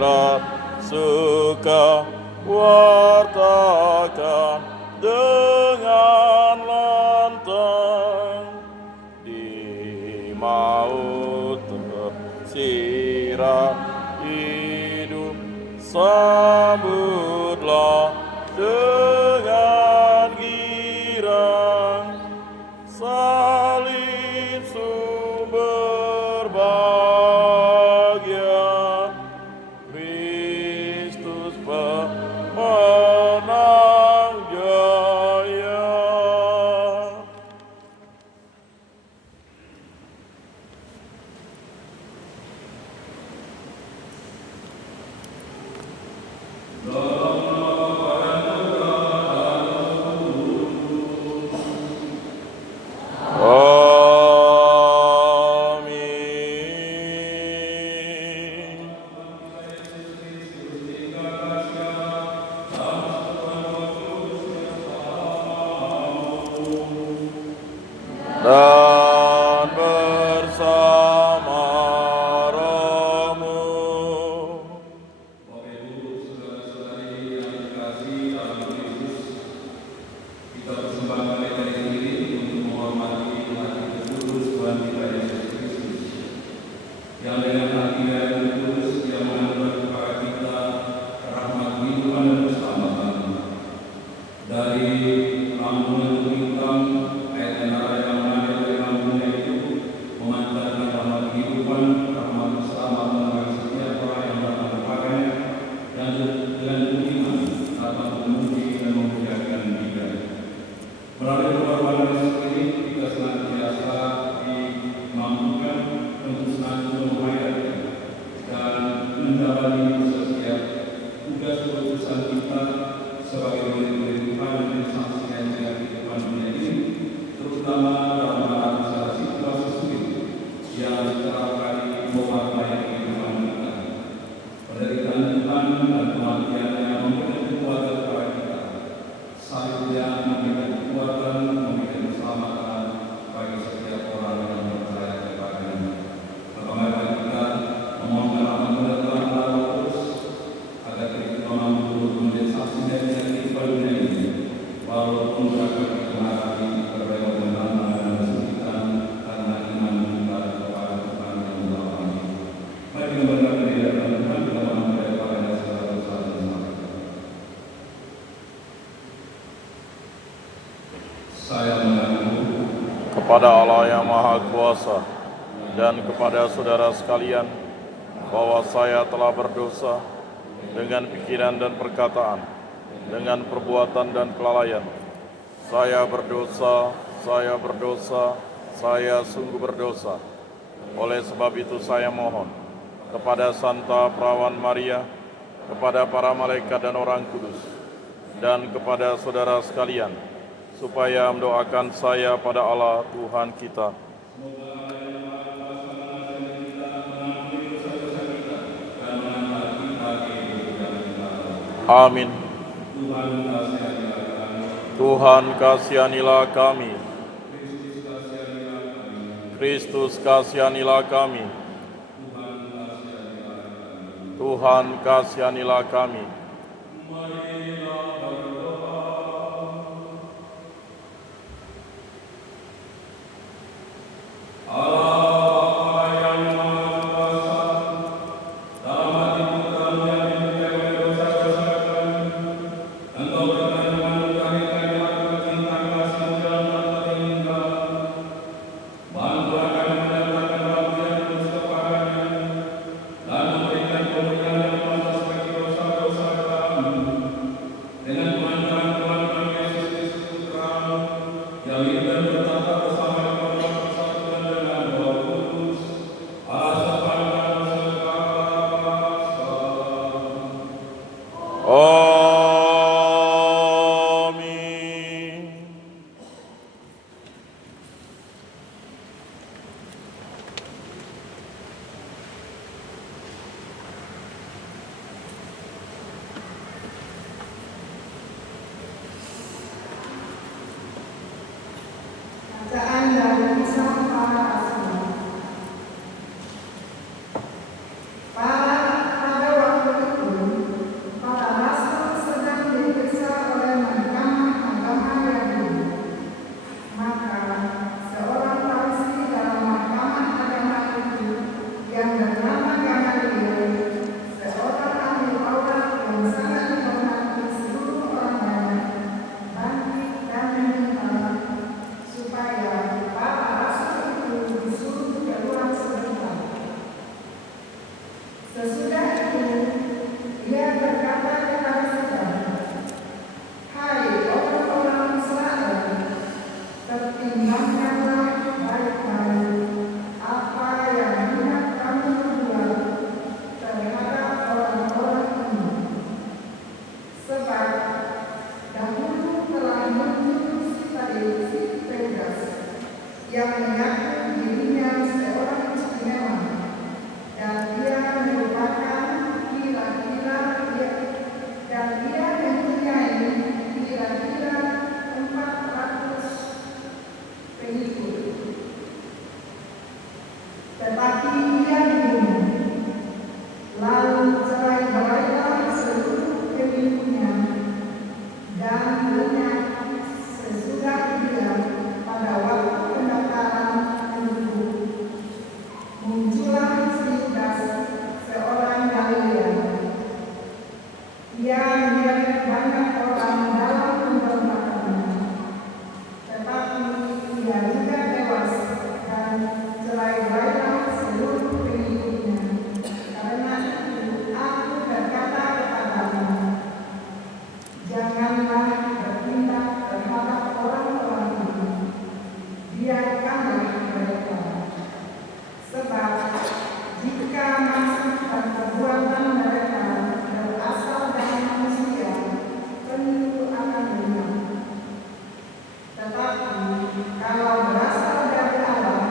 hadirat suka wartakan dengan lantang. Di maut tersirat hidup, sambutlah dengan girang. Salib sumber bahagia, Kristus pemenang jaya. Amin. Dan bersama rohmu. Bapak Ibu, saudara-saudari yang dikasihi dalam Kristus, kita persembahkan metode ini untuk menghormati hati kudus Tuhan kita Yesus Kristus, yang dengan hati yang kudus yang menganugerahkan kepada kita rahmat kehidupan dan keselamatan. Dari ampunan bintang, air tenara yang mengalir dari lambungnya itu memancarkan rahmat kehidupan, rahmat keselamatan bagi setiap orang yang datang kepadanya, dan dengan beriman dapat memuji dan memuliakan Dia. Melalui pengorbanan Yesus ini, kita senantiasa dimampukan untuk senantiasa melayani dan menjalani setiap tugas perutusan kita sebagai murid-murid Tuhan dan menyaksikan dengan kehidupan dunia ini, terutama dalam menghadapi situasi sulit yang setiap kali mewarnai kehidupan kita. Penderitaan Tuhan dan kematian yang memberikan kekuatan kepada kita, salibnya memberikan kekuatan, memberikan keselamatan bagi setiap orang yang percaya kepadanya. Maka mari kita memohon rahmat kepada Tuhan Allah Kudus agar kita mampu menjadi saksi dari kehidupan dunia ini, walaupun akan kita menghadapi berbagai tantangan dan kesulitan karena iman kita kepada Tuhan yang Maha Tinggi. Mari kita berkata di hadapan Tuhan, kita mengampuni daripada segala dosa dan salah. Saya mengaku Kepada Allah yang Maha Kuasa dan kepada saudara sekalian, bahwa saya telah berdosa dengan pikiran dan perkataan, dengan perbuatan dan kelalaian. Saya berdosa, saya sungguh berdosa. Oleh sebab itu saya mohon kepada Santa Perawan Maria, kepada para malaikat dan orang kudus, dan kepada saudara sekalian, supaya mendoakan saya pada Allah Tuhan kita. Amin. Tuhan kasihanilah kami. Kristus kasihanilah kami. Tuhan kasihanilah kami. berkata kepada Sidon, "Hai orang-orang Israel, pertimbangkanlah baik-baik apa yang hendak kamu perbuat terhadap orang-orang ini. Sebab dahulu telah muncul si Teudas yang mengaku dirinya seorang istimewa, dan dia merupakan dan dia mempunyai kira-kira 400 pengikut. Tetapi dia dibunuh. Lalu cerai-berailah seluruh pengikutnya, dan lenyap sesudah dia pada waktu pendaftaran penduduk. Muncullah Teudas, seorang Galilea. Ia menyeret banyak orang dalam pemberontakannya, tetapi ia juga tewas dan cerai-berailah seluruh pengikutnya. Karena itu aku berkata kepadamu, janganlah bertindak terhadap orang-orang ini, biarkanlah mereka. Sebab jika maksud dan perbuatan mereka berasal dari manusia, tentu akan lenyap. Tetapi kalau berasal dari Allah,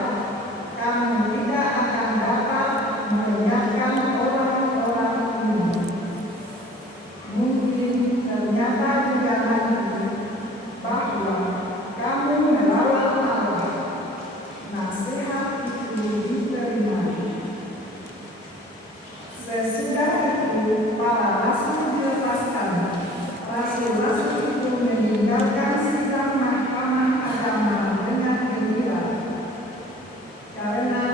kamu tidak akan dapat melenyapkan orang-orang ini. Mungkin ternyata juga nanti bahwa kamu melawan Allah. Nasihat itu diterima. Sesudah itu para rasul dilepaskan. Rasul-rasul itu meninggalkan sidang mahkamah agama dengan gembira, karena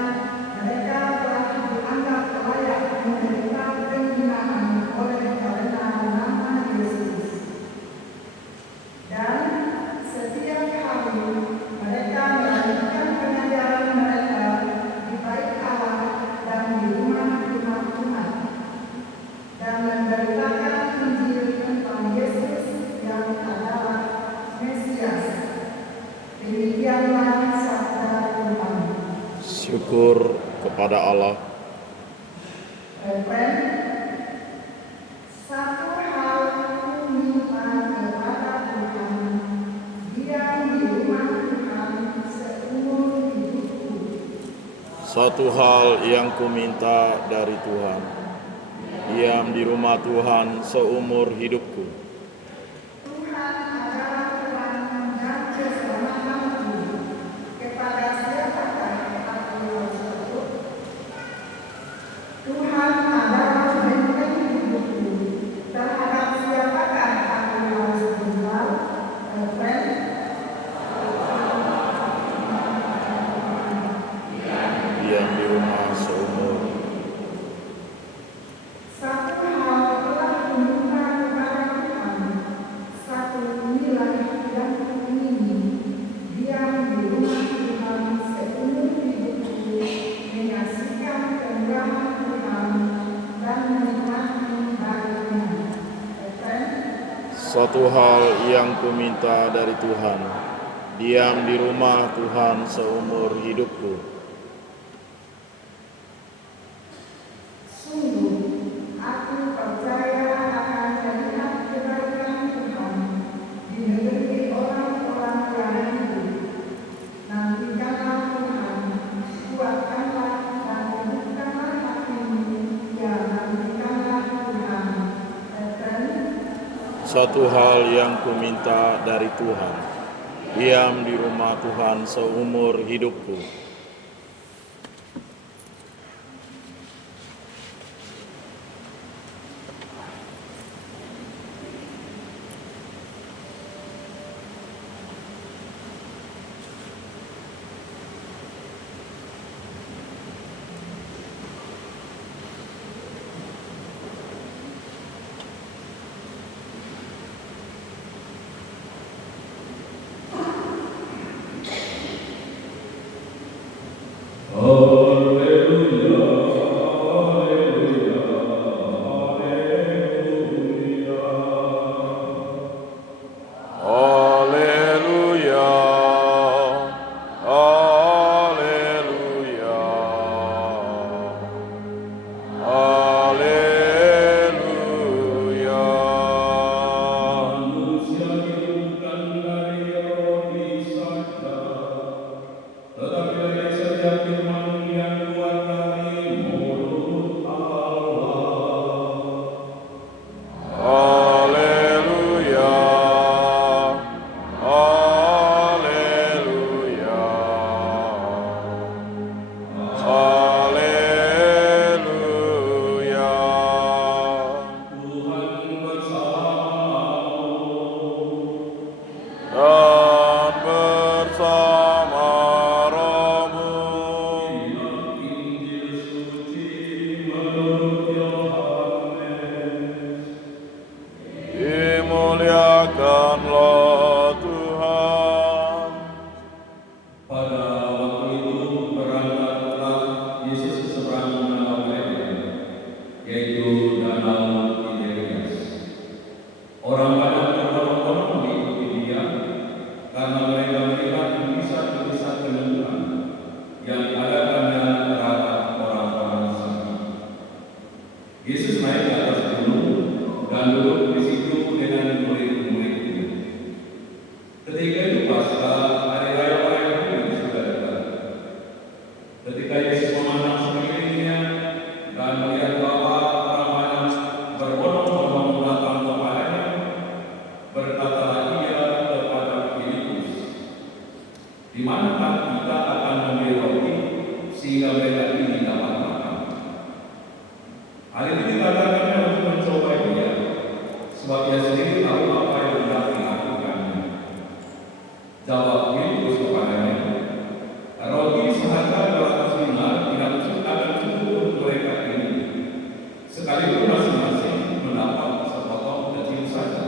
mereka telah dianggap layak menderita penghinaan oleh karena nama Yesus. Dan setiap hari mereka melanjutkan pengajaran mereka di bait Allah dan di rumah-rumah Tuhan, dan memberitakan Injil tentang Yesus yang adalah Mesias. Demikianlah sabda Tuhan. Syukur kepada Allah. Refren, satu hal ku minta kepada Tuhan, diam di rumah Tuhan seumur hidupku. Satu hal yang kuminta dari Tuhan, diam di rumah Tuhan seumur hidupku. Tuhan adalah Tuhan dan keselamatanku. Kepada siapakah aku harus takut? Tuhan adalah benteng hidupku. Terhadap siapakah aku harus tinggal? Refren, Diam di rumah seumur. satu hal telah kuminta kepada Tuhan, satu inilah yang kuingini, diam di rumah Tuhan seumur hidupku, menyaksikan kemurahan Tuhan dan menikmati baiknya. Refren, Satu hal yang kuminta dari Tuhan, diam di rumah Tuhan seumur hidupku. sungguh aku percaya akan melihat kebaikan Tuhan di negeri orang-orang yang hidup. Nantikanlah Tuhan, kuatkanlah dan teguhkanlah hatimu, ya nantikanlah Tuhan. Refren, Satu hal yang kuminta dari Tuhan, diam di rumah Tuhan seumur hidupku. di danau Tiberias. Orang banyak berbondong-bondong mengikuti dia karena mereka melihat mujizat-mujizat penyembuhan yang diadakannya terhadap orang-orang sakit. Yesus naik ke atas gunung dan duduk di situ dengan murid-muridnya. Ketika itu Paskah, hari raya Yahudi sudah dekat. Ketika Yesus memandang sekelilingnya dan melihat bahwa orang banyak berbondong-bondong datang kepadanya, berkatalah ia kepada Filipus, "Di manakah kita akan membeli roti sehingga mereka ini dapat makan?" Hal itu dikatakannya untuk mencoba dia, sebab ia sendiri tahu apa yang hendak dilakukannya. Jawab Filipus kepadanya, "Roti seharga 200 dinar tidak akan cukup untuk mereka ini, sekalipun masing-masing mendapat sepotong kecil saja."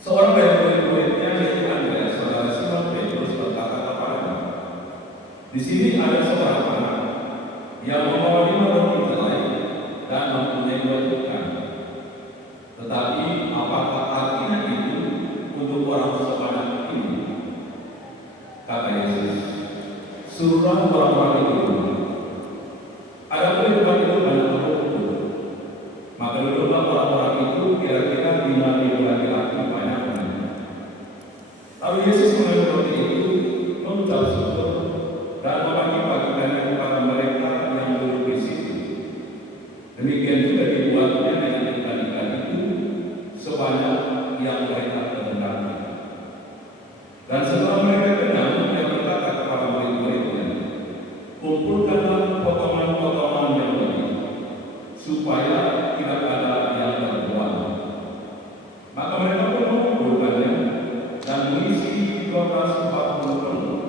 Seorang dari murid-muridnya, yaitu Andreas, saudara Simon Petrus, berkata kepadanya, "Di sini ada seorang anak yang membawa 5 roti jelai dan mempunyai 2 ikan. Tetapi apakah artinya itu untuk orang sebanyak ini?" Kata Yesus, "Suruhlah orang-orang itu duduk." Adapun di tempat itu banyak penduduk, maka duduklah orang-orang itu kira-kira 5.000 laki-laki banyaknya. Lalu Yesus mengambil roti itu, mengucap syukur, dan membagi-bagikannya kepada mereka yang duduk di situ. Demikian juga dibuatnya dengan ikan-ikan itu sebanyak yang mereka kehendaki. Dan setelah mereka kenyang, dia berkata kepada murid-muridnya, "Kumpulkanlah potongan-potongan yang lebih, supaya tidak ada yang terbuang." Maka mereka pun mengumpulkannya dan mengisi 1240 penuh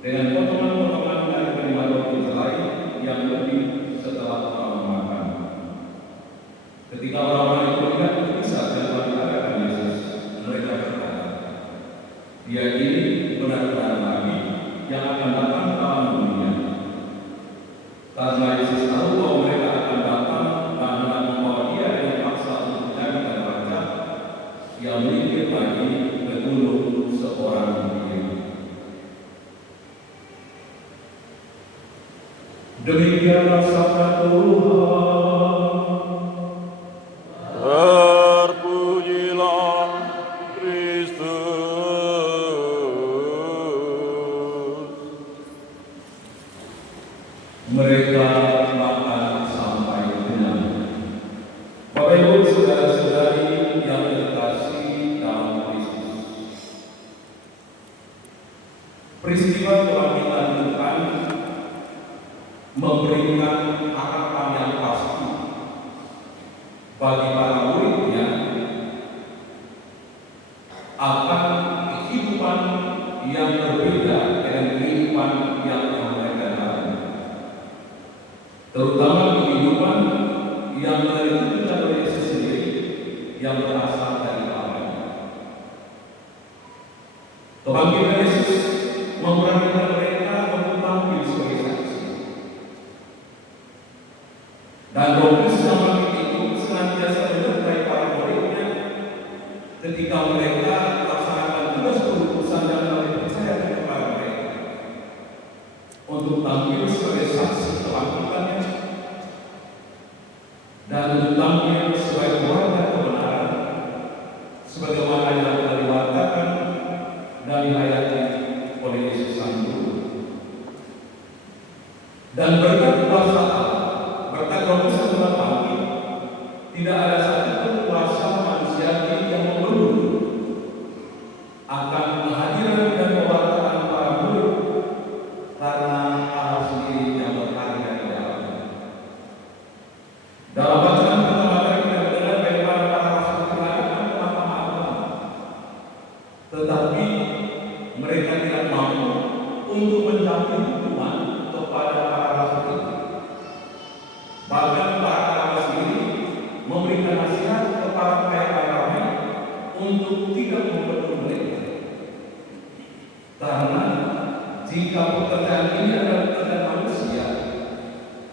dengan potongan-potongan dari kelima roti jelai yang lebih setelah orang makan. Ketika orang-orang itu melihat mujizat yang telah diadakan Yesus, mereka berkata, "Dia ini benar-benar Nabi yang akan datang dalam dunia." Karena Yesus tahu bahwa mereka akan datang dan hendak membawa dia dengan paksa untuk menjadikan raja, ia menyingkir lagi ke gunung seorang diri. Demikianlah sabda Tuhan. Terpujilah Kristus. Mereka makan sampai kenyang. Bapak Ibu, saudara-saudari yang terkasih dalam Kristus, peristiwa kebangkitan Tuhan memberikan harapan yang pasti bagi para muridnya akan kehidupan yang berbeda dengan kehidupan yang mereka jalani, terutama kehidupan yang dilakukan oleh Yesus sendiri yang berasal dari Allah. Kebangkitan Yesus memberanikan mereka untuk tampil sebagai saksi, dan Roh Kudus yang bangkit itu senantiasa menyertai para muridnya ketika mereka melaksanakan tugas perutusan yang telah dipercayakan kepada mereka untuk tampil sebagai saksi kebangkitannya dan untuk tampil sebagai warga kebenaran, sebagaimana yang telah diwartakan dan dihayati oleh Yesus Sang Guru. Dan berkat kuasa Allah, berkat Roh Kudus yang telah bangkit, tidak ada satupun kuasa manusia yang membelum akan kehadiran dan kewartaan para murid, karena Allah sendiri yang berkarya di dalamnya. Dalam bacaan pertama kali kita mendengar bagaimana para rasul dihadirkan ke mahkamah agama, tetapi mereka tidak mampu untuk mencapai hukuman kepada para rasul itu. Bahkan para agama sendiri memberikan nasihat kepada mereka ramai untuk tidak membunuh mereka, karena jika pekerjaan ini adalah pekerjaan manusia,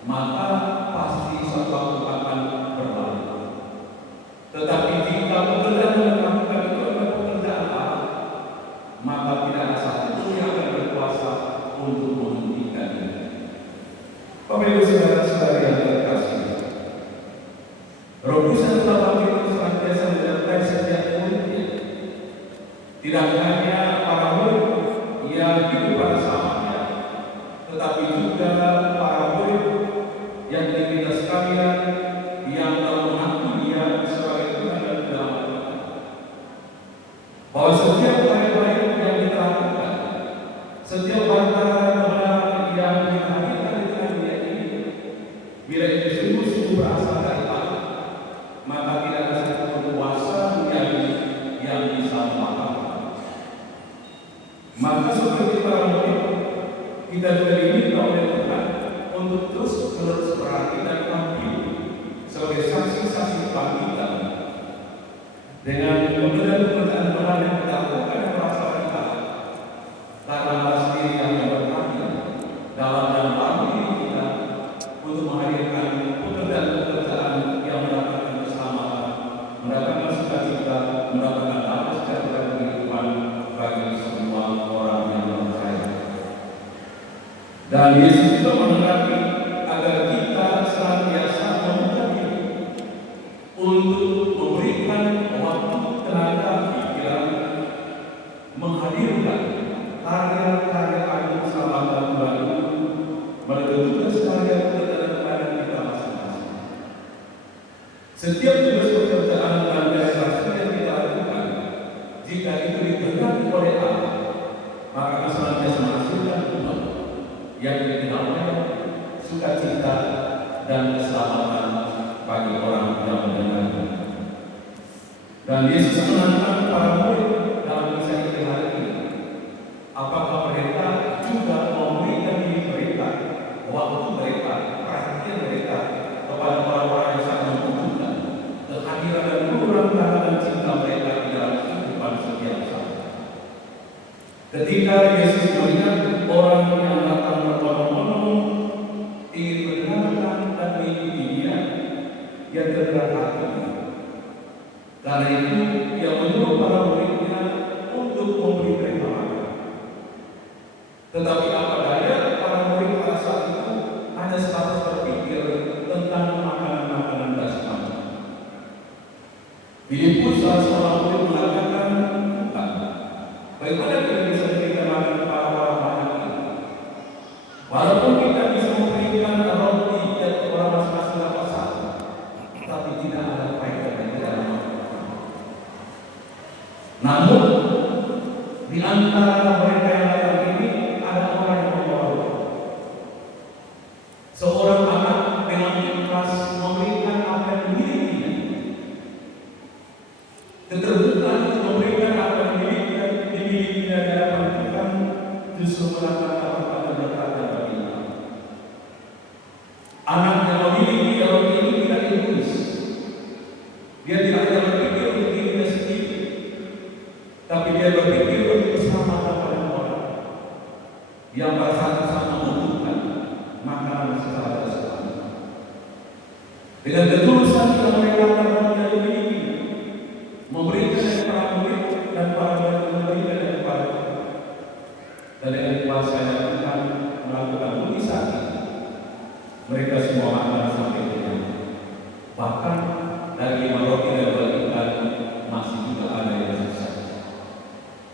maka pasti saat waktu akan berlalu. Tetapi jika pekerjaan yang dilakukan itu adalah pekerjaan Allah, maka tidak ada satupun yang akan berkuasa untuk menghentikannya. Bapak Ibu saudara-saudari yang terkasih, Roh Kudus telah bangkit itu senantiasa menyertai setiap muridnya. Tidak hanya para murid yang hidup pada zamannya, tetapi juga para murid yang kita sekalian yang telah mengaku Dia sebagai Tuhan dan Juru bahwa setiap baik-baik yang kita lakukan, setiap bantahan kebenaran yang kita hadirkan di tengah dunia ini, bila itu sungguh-sungguh berasal dari Allah, maka tidak ada satu kuasa menjadi yang bisa melakukan. Maka seperti para murid, kita juga diminta oleh Tuhan untuk terus-menerus berarti dan tampil sebagai saksi-saksi kebangkitan dengan pekerjaan-pekerjaan Tuhan yang kita lakukan yang berasal dari Allah, karena Allah sendiri yang berkarya dalam dan melalui diri kita untuk menghadirkan pekerjaan-pekerjaan yang mendapatkan keselamatan, mendapatkan sukacita, mendapatkan damai sejahtera kehidupan bagi semua orang yang percaya. Dan Yesus juga menghendaki agar kita senantiasa membuka diri untuk memberikan waktu, tenaga, pikiran, menghadirkan karya-karya agung keselamatan Tuhan itu melalui tugas karya pekerjaan kita masing-masing. Setiap tugas pekerjaan dan realisasi yang kita lakukan, jika itu dikehendaki oleh Allah, maka kita senantiasa menghasilkan umat yang dinamai sukacita dan keselamatan bagi orang yang mendengarnya. Dan Yesus menantang para murid dalam kisah ini hari ini, apakah mereka juga memberikan diri mereka, waktu mereka, perhatian mereka kepada orang-orang yang sangat membutuhkan kehadiran dan luhuran dan cinta mereka di dalam kehidupan setiap saat. Ketika Yesus melihat orang yang datang berbondong-bondong ingin mendengarkan dan mengikuti Dia, Dia tergerak hati. Karena itu, Dia menyuruh para muridnya untuk memberi mereka makan. Tetapi apa daya para murid pada saat itu hanya sebatas berpikir tentang makanan-makanan jasmani. Filipus salah seorang murid mengatakan, bukan. Bagaimana kita bisa memberikan makan kepada orang banyak ini? Walaupun kita bisa memberikan roti dan orang masing-masing dapat satu, tapi tidak ada faedah yang tidak ada manfaat. Namun di antara mereka yang datang ini ada orang yang membawa roti. Seorang anak dengan ikhlas memberikan apa yang dimilikinya. Keterbukaan untuk memberikan apa yang dimilikinya di hadapan Tuhan justru mendatangkan berkat dan berlimpah. Anak yang memiliki roti ini tidak egois. Dia tidak hanya berpikir untuk dirinya sendiri, tapi dia berpikir untuk keselamatan banyak orang yang pada saat itu sangat membutuhkan makanan secara jasmani. Dengan ketulusan yang mereka yang dimiliki, memberikan kepada murid dan para murid memberikan kepada Tuhan. Dan dengan kuasa yang Tuhan melakukan mujizat, mereka semua makan sampai kenyang. Bahkan dari 5 roti dan 2 ikan masih juga ada yang sisa.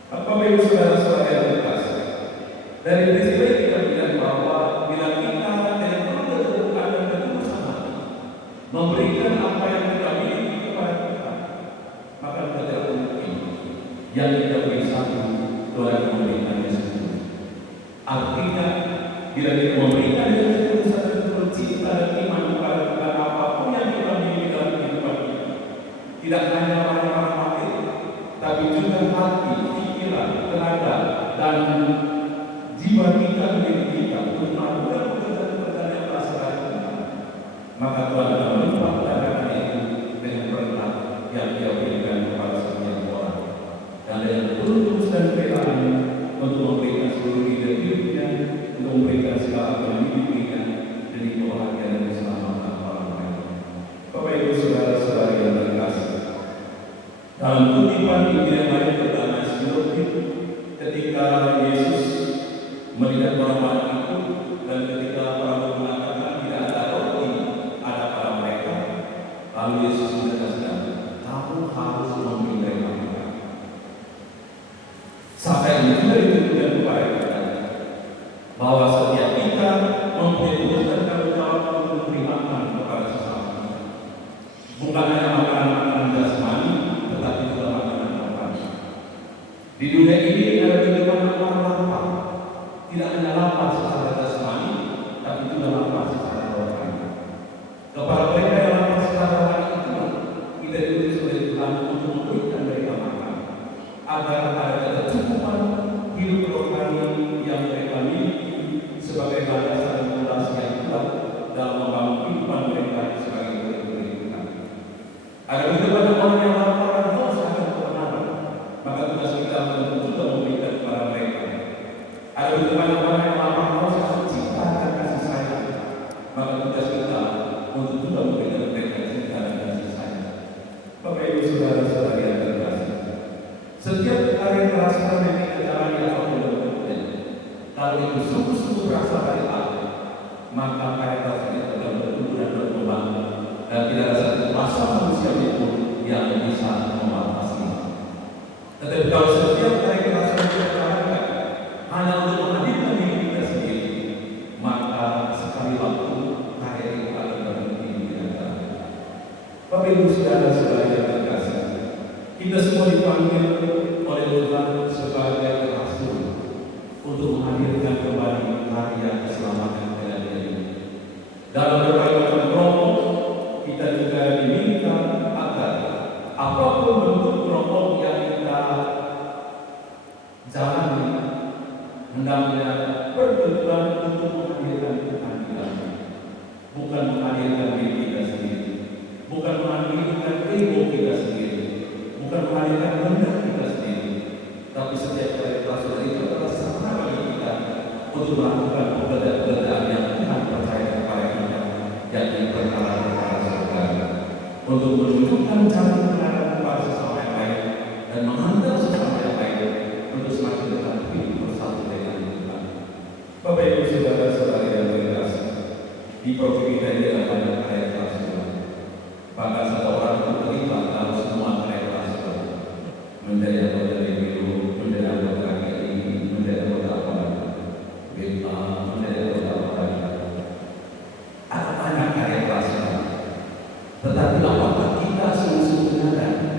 Bapak Ibu saudara-saudara yang terkasih, dari peristiwa ini kita melihat bahwa bila kita dengan penuh keterbukaan dan ketulusan hati memberikan apa yang kita miliki kepada Tuhan, maka tidak mungkin yang kita beri satu Tuhan memberikannya sendiri. Artinya bila kita memberikan dengan ketulusan dan cinta dan iman kepada Tuhan, apapun yang kita miliki dalam kehidupan kita, tidak hanya orang-orang mati, tapi juga hati, pikiran, tenaga, dan jiwa kita menjadi kita untuk melakukan pekerjaan-pekerjaan yang berasal dari Tuhan. Maka Tuhan akan melimpah gandakan itu dengan berkat yang Dia berikan kepada setiap orang. Dan dengan tulus dan kerelaan untuk memberikan seluruh hidupnya, untuk memberikan segala apa yang diberikan demi kebahagiaan dan keselamatan Bapak Ibu saudara-saudari yang terkasih, dalam kutipan Injil yang lain tentang sinoptik, ketika Yesus melihat orang banyak itu dan ketika para mengatakan tidak ada roti ada pada mereka, lalu Yesus menegaskan, kamu harus memberi mereka makan. Sampai ini juga ditujukan kepada kita bahwa setiap kita mempunyai tugas dan tanggung jawab untuk memberi makan kepada sesama kita. Bukan hanya makanan-makanan jasmani, tetapi juga makanan rohani. Di dunia ini ada kehidupan orang lapar, tidak hanya lapar secara jasmani, tapi juga lapar secara rohani. Kepada mereka yang lapar secara rohani itu, kita diutus oleh Tuhan untuk memberikan mereka makan, agar ada kecukupan hidup rohani yang mereka miliki sebagai landasan fondasi yang kuat dalam membangun kehidupan mereka sebagai murid-murid Tuhan. Ada begitu banyak orang yang lapar dan haus akan kebenaran, maka tugas kita untuk juga memberikan kepada mereka. Ada begitu banyak orang yang lapar dan haus akan cinta dan kasih sayang, maka tugas kita untuk juga memberikan mereka cinta dan kasih sayang. Bapak Ibu saudara-saudari yang terkasih, setiap karya keras yang kita jalani apapun bentuknya, kalau itu sungguh-sungguh berasal dari Allah, maka karya keras itu akan bertumbuh dan berkembang, dan tidak ada satu masa manusia itu yang bisa membatasinya. Tetapi kalau setiap karya keras yang kita jalankan hanya untuk menghadirkan diri kita sendiri, maka sekali waktu karya itu akan berhenti di antara kita. Bapak Ibu saudara-saudari yang terkasih, kita semua dipanggil oleh Tuhan sebagai rasul untuk menghadirkan kembali karya keselamatan dalam ini. Dalam berbagai macam kelompok, kita juga diminta agar apapun bentuk kelompok yang kita jalani, hendaknya bertujuan untuk menghadirkan Tuhan di dalamnya, bukan menghadirkan diri kita sendiri, bukan menghadirkan ego kita sendiri, bukan menghadirkan kehendak kita sendiri, tapi setiap kali rasul itu adalah sarana bagi kita untuk melakukan pekerjaan yang Tuhan percaya kepada kita, yakni perkara surga, untuk menunjukkan cara kebenaran kepada sesama yang lain dan menghantar sesama yang lain untuk semakin dekat hidup bersatu dengan Tuhan. Bapak Ibu saudara-saudari yang terkasih, di profil kita ini adalah banyak karya rasul. Bahkan satu orang itu terlibat dalam semua karya rasul, menjadi anggota DPU, menjadi anggota KPI, menjadi anggota apa, BPA, menjadi anggota apa. Ada banyak karya rasul. Tetapi apakah kita sungguh-sungguh menyadari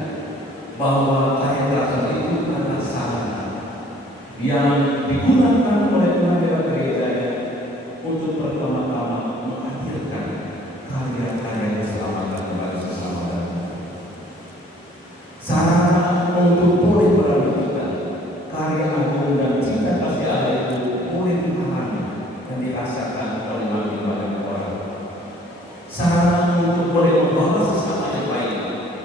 bahwa karya rasul itu adalah sarana yang digunakan oleh Tuhan dalam gerejanya untuk pertama-tama menghadirkan karya-karya keselamatan kepada sesama bangsa. Sarana untuk boleh melanjutkan karya agung dan cinta kasih Allah itu boleh dipahami dan dirasakan oleh banyak orang. Sarana untuk boleh membawa sesama yang lain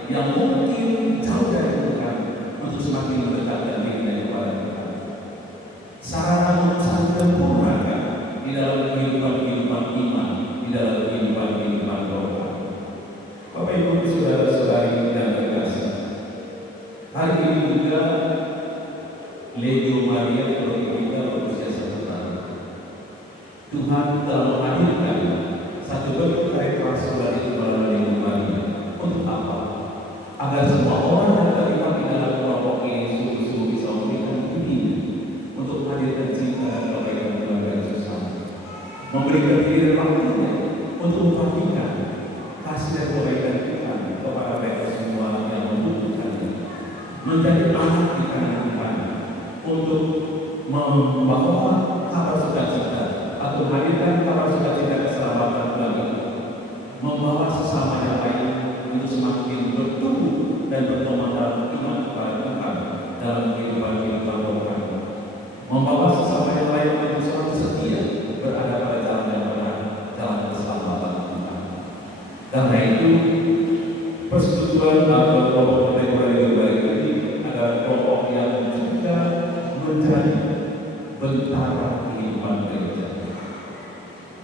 yang mungkin jauh dari Tuhan untuk semakin mendekatkan dirinya kepada Tuhan. Sarana untuk saling sempurnakan di dalam kehidupan iman, di dalam kehidupan roh. Bapak Ibu saudara-saudari yang terkasih, hari ini juga Legio Maria kita berusia 1 tahun. Tuhan telah menghadirkan satu bentuk karya rasul dari kepada Legio Maria. Untuk apa? Agar semua orang yang terlibat di dalam kelompok ini sungguh-sungguh bisa memberikan diri untuk menghadirkan cinta dan kebaikan Tuhan dari sesama, memberikan diri waktunya untuk membagikan kasih dan kebaikan Tuhan kepada mereka semua yang membutuhkan, menjadi anak di kanan Tuhan untuk membawa kabar sukacita atau menghadirkan kabar sukacita keselamatan bagi kita, membawa sesama yang lain untuk semakin bertumbuh dan berkembang dalam iman kepada Tuhan dalam kehidupan rohani, membawa sesama yang lain untuk selalu setia berada pada jalan yang benar, jalan keselamatan Tuhan. Karena itu persetujuan atau kelompok kategori yang baik ini adalah kelompok yang juga menjadi bentara kehidupan gereja,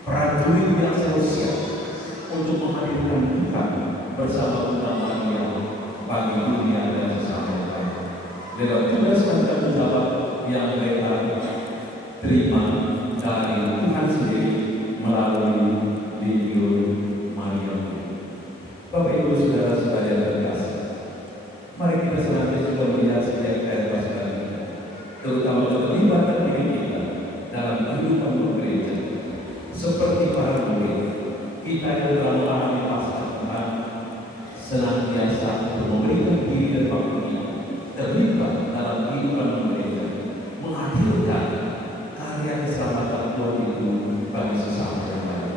prajurit yang selalu siap untuk menghadirkan Tuhan bersama utamanya yang bagi dunia dan sesama. Lewat tugas dan tanggung jawab yang mereka terima dari Tuhan sendiri melalui video Maria. Bapak Ibu Saudara-saudara yang terkasih, mari kita selanjutnya juga melihat setiap kehidupan kita, terutama keterlibatan diri kita dalam kehidupan gereja. Seperti para murid, kita yang telah mengalami pasca Tuhan senantiasa untuk memberikan diri dan waktu kita terlibat dalam kehidupan gereja, menghadirkan karya keselamatan Tuhan itu bagi sesama yang lain,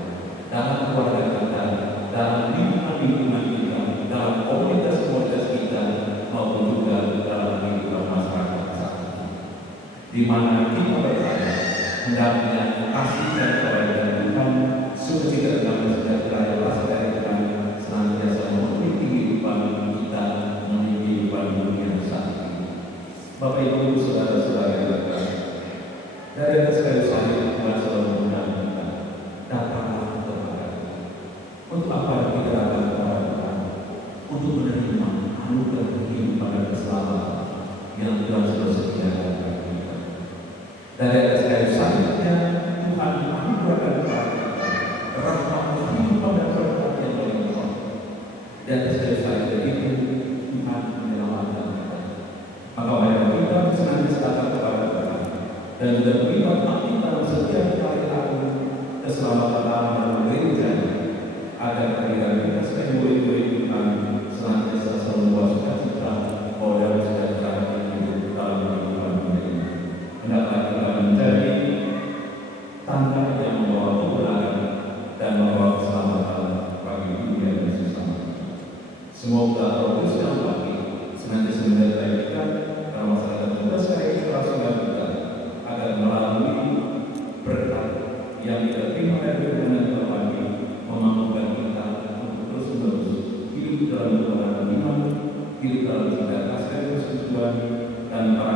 dalam keluarga kita, dalam lingkungan kita, dalam komunitas kita, maupun juga dalam kehidupan masyarakat saat ini, di mana kita berada hendaknya kasih dan kebaikan Tuhan sukacita dalam sejahtera pasca Tuhan senantiasa memenuhi kehidupan kita, memenuhi kehidupan dunia saat ini. Bapak Ibu Saudara-saudara yang terkasih, dari atas kayu salib Tuhan selalu mengundang kita, datanglah kepada kita. Untuk apa kita datang kepada Tuhan? Untuk menerima anugerah kehidupan dan keselamatan yang Tuhan sudah sediakan bagi kita. Dari atas kayu salibnya Tuhan menganugerahkan kepada kita rahmat kehidupan dan berkat yang melimpah. Di atas kayu salib itu Tuhan menyelamatkan kita. Maka marilah kita senantiasa datang kepada Tuhan dan juga terlibat aktif dalam setiap karya agung keselamatan Allah dalam gereja, agar kehadiran kita sebagai murid-murid Tuhan senantiasa selalu membawa sukacita oleh sejahtera yang hidup dalam kehidupan ini. Hendaklah kita menjadi tanda yang membawa kebenaran dan membawa keselamatan bagi dunia dan sesama. Semoga Roh Kudus yang bagi senantiasa menyertai kita dalam masyarakat tugas karya kerasulan kita, agar melalui berkat yang kita terima dari Tuhan dan berbagi memampukan kita untuk terus-menerus hidup dalam kebenaran iman, hidup dalam cinta kasih Kristus Tuhan dan para